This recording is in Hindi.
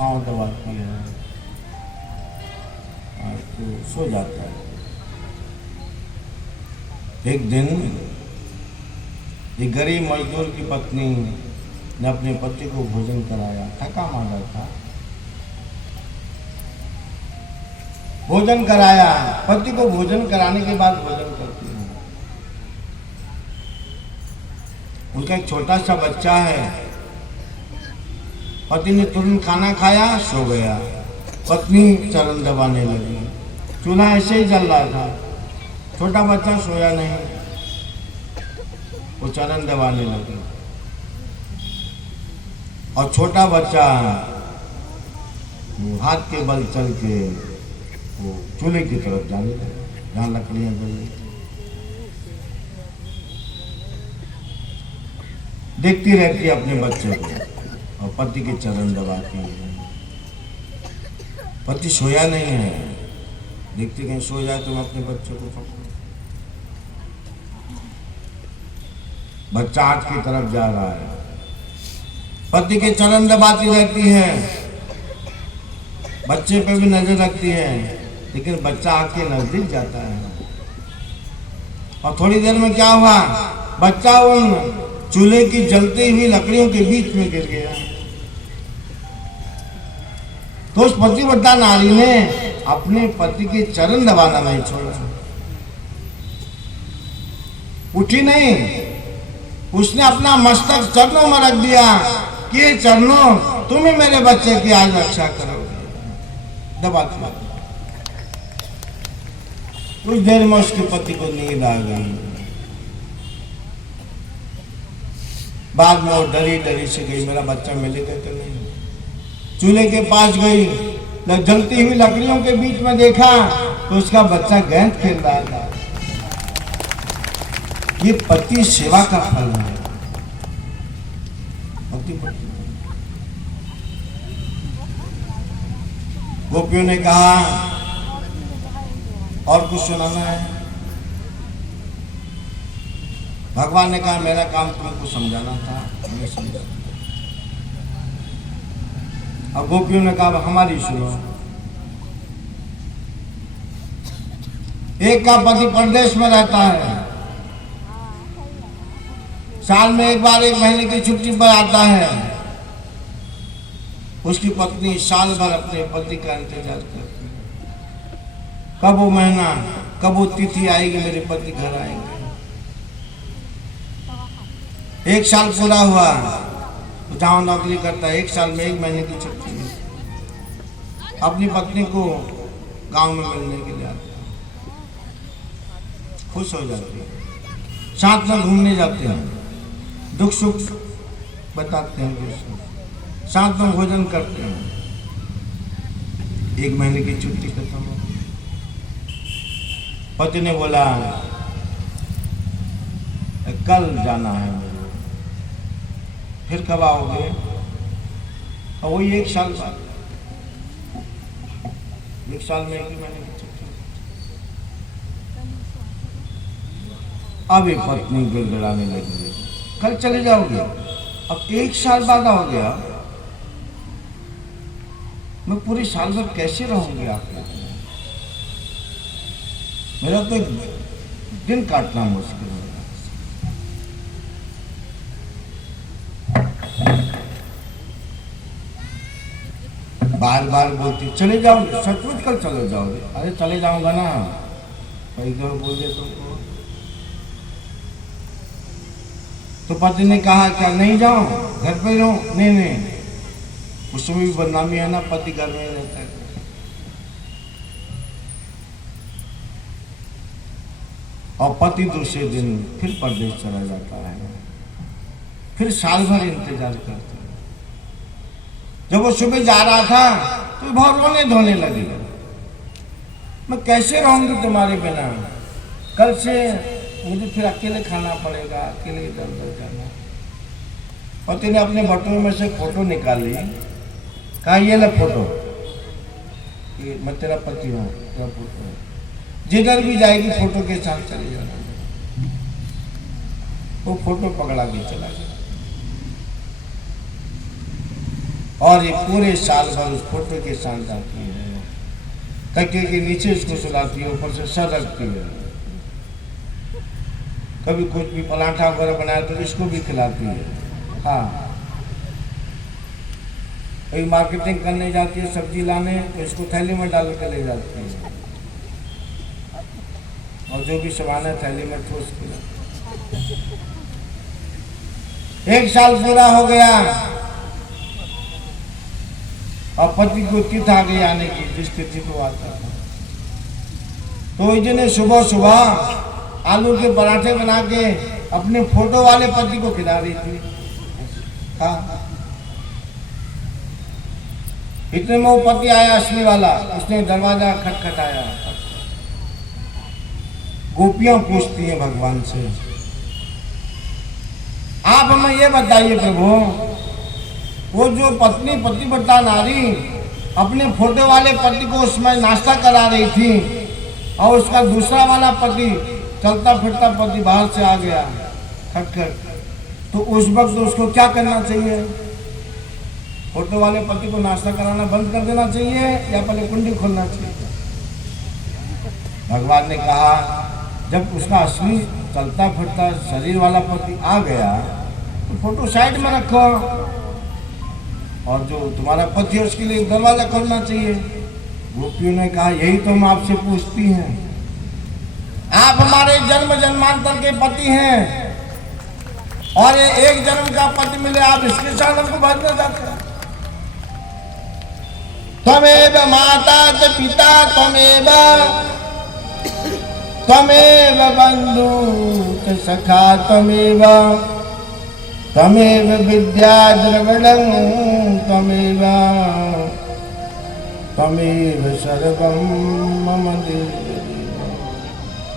पाँव दबाती है और तो सो जाता है। एक दिन एक गरीब मजदूर की पत्नी ने अपने पति को भोजन कराया। थका मारा था, भोजन कराया। पति को भोजन कराने के बाद भोजन करती है। उनका एक छोटा सा बच्चा है। पति ने तुरंत खाना खाया, सो गया। पत्नी चरण दबाने लगी। चूल्हा ऐसे ही जल रहा था, छोटा बच्चा सोया नहीं, वो चरण दबाने लगी और छोटा बच्चा हाथ के बल चल के वो चूल्हे की तरफ जाने लगा जहाँ लकड़ियां जल रही। देखती रहती है अपने बच्चे को और पति के चरण दबाती है। पति सोया नहीं है, देखती कहीं सो जाए तो मैं अपने बच्चे को पकड़ूं। बच्चा आँख की तरफ जा रहा है, पति के चरण दबाती रहती है, बच्चे पे भी नजर रखती है, लेकिन बच्चा आँख के नजदीक जाता है। और थोड़ी देर में क्या हुआ, बच्चा उन चूल्हे की जलती हुई लकड़ियों के बीच में गिर गया। तो उस पतिव्रता नारी ने अपने पति के चरण दबाना नहीं छोड़ा, उठी नहीं, उसने अपना मस्तक चरणों में रख दिया कि चरणों तुम ही मेरे बच्चे की आज रक्षा करोगे। दबा दिया। कुछ देर में उसके पति को नींद आ गई। बाद में वो डरी डरी से गई, मेरा बच्चा मिलेगा तो नहीं। चूल्हे के पास गई, जलती हुई लकड़ियों के बीच में देखा तो उसका बच्चा गेंद खेल रहा था। ये पति सेवा का फल है। गोपियों ने कहा और कुछ सुनाना है? भगवान ने कहा मेरा काम तुमको समझाना था, मैं समझा। अब गोपियों ने कहा हमारी सुनो। एक का पति परदेश में रहता है, साल में एक बार 1 महीने की छुट्टी पर आता है। उसकी पत्नी साल भर अपने पति का इंतजार करती है, कब वो महीना, कब वो तिथि आएगी, मेरे पति घर आएंगे। 1 साल पूरा हुआ तो जहाँ नौकरी करता है 1 साल में 1 महीने की छुट्टी अपनी पत्नी को गांव में मिलने के लिए आता है। खुश हो जाती है, साथ में घूमने जाते हैं, दुख सुख बताते हैं, साथ में भोजन करते हैं। 1 महीने की छुट्टी खत्म हो, पति ने बोला कल जाना है मुझे। फिर कब आओगे? और वही 1 साल बाद, 1 साल में 1 महीने की छुट्टी। अभी पत्नी गिड़गिड़ाने लगी, कल चले जाओगे? अब 1 साल बाद आओगे? मैं पूरे साल भर कैसे रहूंगी आपके? मेरा तो दिन काटना मुश्किल है। बार बार बोलती चले जाओगे, सचमुच कल चले जाओगे? अरे चले जाऊंगा ना, कई बार बोल दिया तुमको। तो पति ने कहा क्या नहीं जाऊं, घर पे रहूं? नहीं, उसमें भी बदनामी है ना, पति घर में रहता है। और पति दूसरे दिन फिर परदेश चला जाता है। फिर साल भर इंतजार करते हैं। जब वो सुबह जा रहा था तो बहुत रोने धोने लगी, मैं कैसे रहूंगी तुम्हारे बिना, कल से मुझे फिर अकेले खाना पड़ेगा, अकेले इधर उधर जाना। पति ने अपने बटुए में से फोटो निकाली, कहा ये ले फोटो, मैं तेरा पति हूँ, तेरा फोटो है, जिधर भी जाएगी फोटो के साथ चले जाना। वो फोटो पकड़ा के चला गया। और ये पूरे साल भर उस फोटो के साथ जाती है, तकिए के नीचे इसको सुलाती है, ऊपर से सर रखती है। कभी कुछ भी पराठा वगैरह बनाया तो इसको भी खिलाती है। हाँ, कहीं मार्केटिंग करने जाती है, सब्जी लाने, तो इसको थैली में डाल के ले जाती है, और जो भी सामान है थैली में ठूस के। 1 साल पूरा हो गया और पति को तिथ आ गई आने की, जिस तिथि को आता था। तो इसने सुबह सुबह आलू के पराठे बना के अपने फोटो वाले पति को खिला रही थी। हाँ, इतने में वो पति आया असली वाला, उसने दरवाजा खटखटाया। गोपियां पूछती हैं भगवान से, आप हमें ये बताइए प्रभु, वो जो पत्नी पतिव्रता नारी अपने फोटो वाले पति को उसमें नाश्ता करा रही थी, और उसका दूसरा वाला पति चलता फिरता पति बाहर से आ गया खटखट, तो उस वक्त उसको क्या करना चाहिए? फोटो वाले पति को नाश्ता कराना बंद कर देना चाहिए या पहले कुंडी खोलना चाहिए? भगवान ने कहा, जब उसका असली चलता फिरता शरीर वाला पति आ गया तो फोटो साइड में रखो, और जो तुम्हारा पति है उसके लिए दरवाजा खोलना चाहिए। गोपियों ने कहा, यही तो हम आपसे पूछती हैं, आप हमारे जन्म जन्मांतर के पति हैं, और ये एक जन्म का पति मिले, आप इसके साथ हमको बांधना चाहते हैं? त्वमेव माता च पिता त्वमेव बंधु च सखा त्वमेव विद्या द्रविणं त्वमेव सर्वं मम देव।